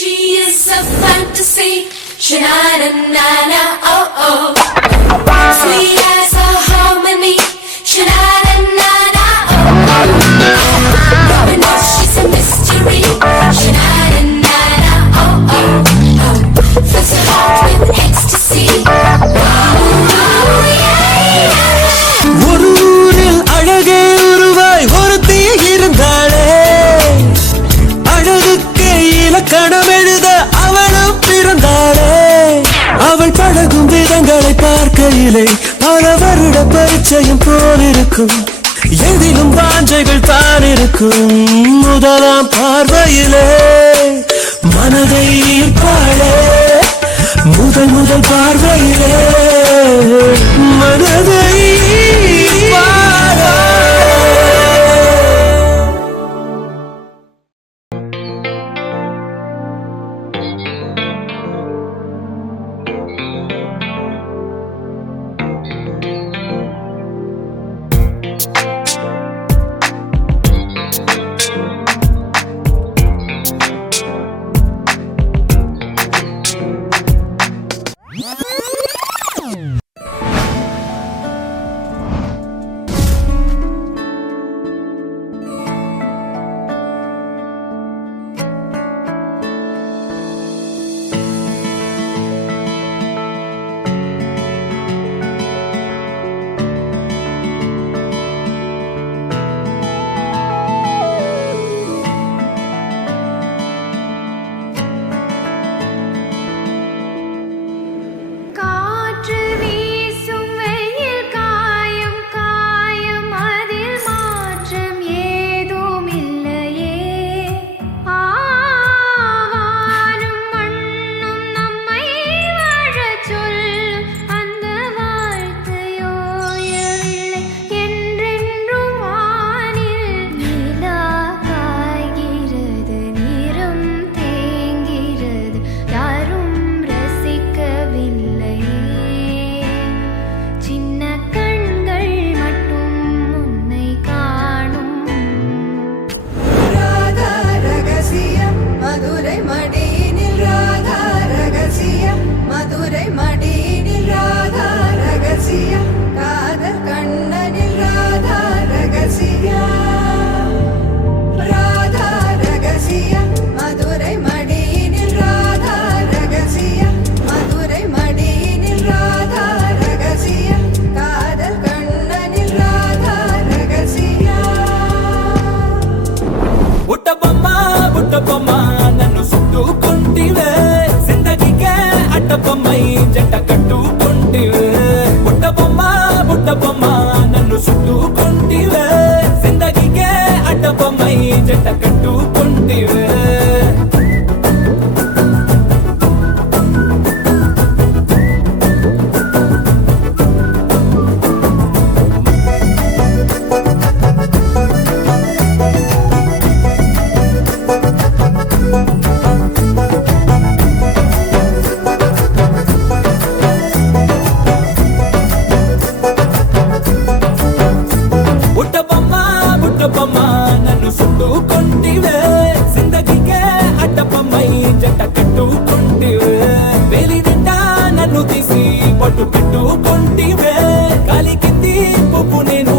She is a fantasy, sha-na-na-na-na, oh-oh. Sweet as a harmony, sha-na-na-na-na, oh-oh. We know she's a mystery, sha-na-na-na-na, oh-oh. Fills her heart with ecstasy, oh, yeah. ஒரு ஊரில் அழகே உருவாய் ஒருத்தி இருந்தாளே, அழகுக்கு இலக்கணம் எழுத அவளும் பிறந்தாளே. அவள் பழகும் விதங்களை பார்க்கையிலே பல வருட பரிச்சயம் போலிருக்கும், எதிலும் வாஞ்சைகள் தான் இருக்கும். முதலாம் பார்வையிலே மனதை ஈர்ப்பாளே, முதல் முதல் பார்வையிலே மனதை ஈர்ப்பாளே. నన్ను చుట్టుకుంటివే జిందగీకే అడ్డబొమ్మై జంట కట్టుకుంటివే బుట్ట బొమ్మ నన్ను చుట్టుకుంటివే జిందగీకే అడ్డబొమ్మై జంట కట్టుకుంటివే నన్ను చుట్టుకుంటివే జిందగీకే అడ్డబొమ్మై జంట కట్టుకుంటివే వేలి నిండా నన్ను తీసి పట్టు పెట్టుకుంటివే కాలి కింది పువ్వు నేను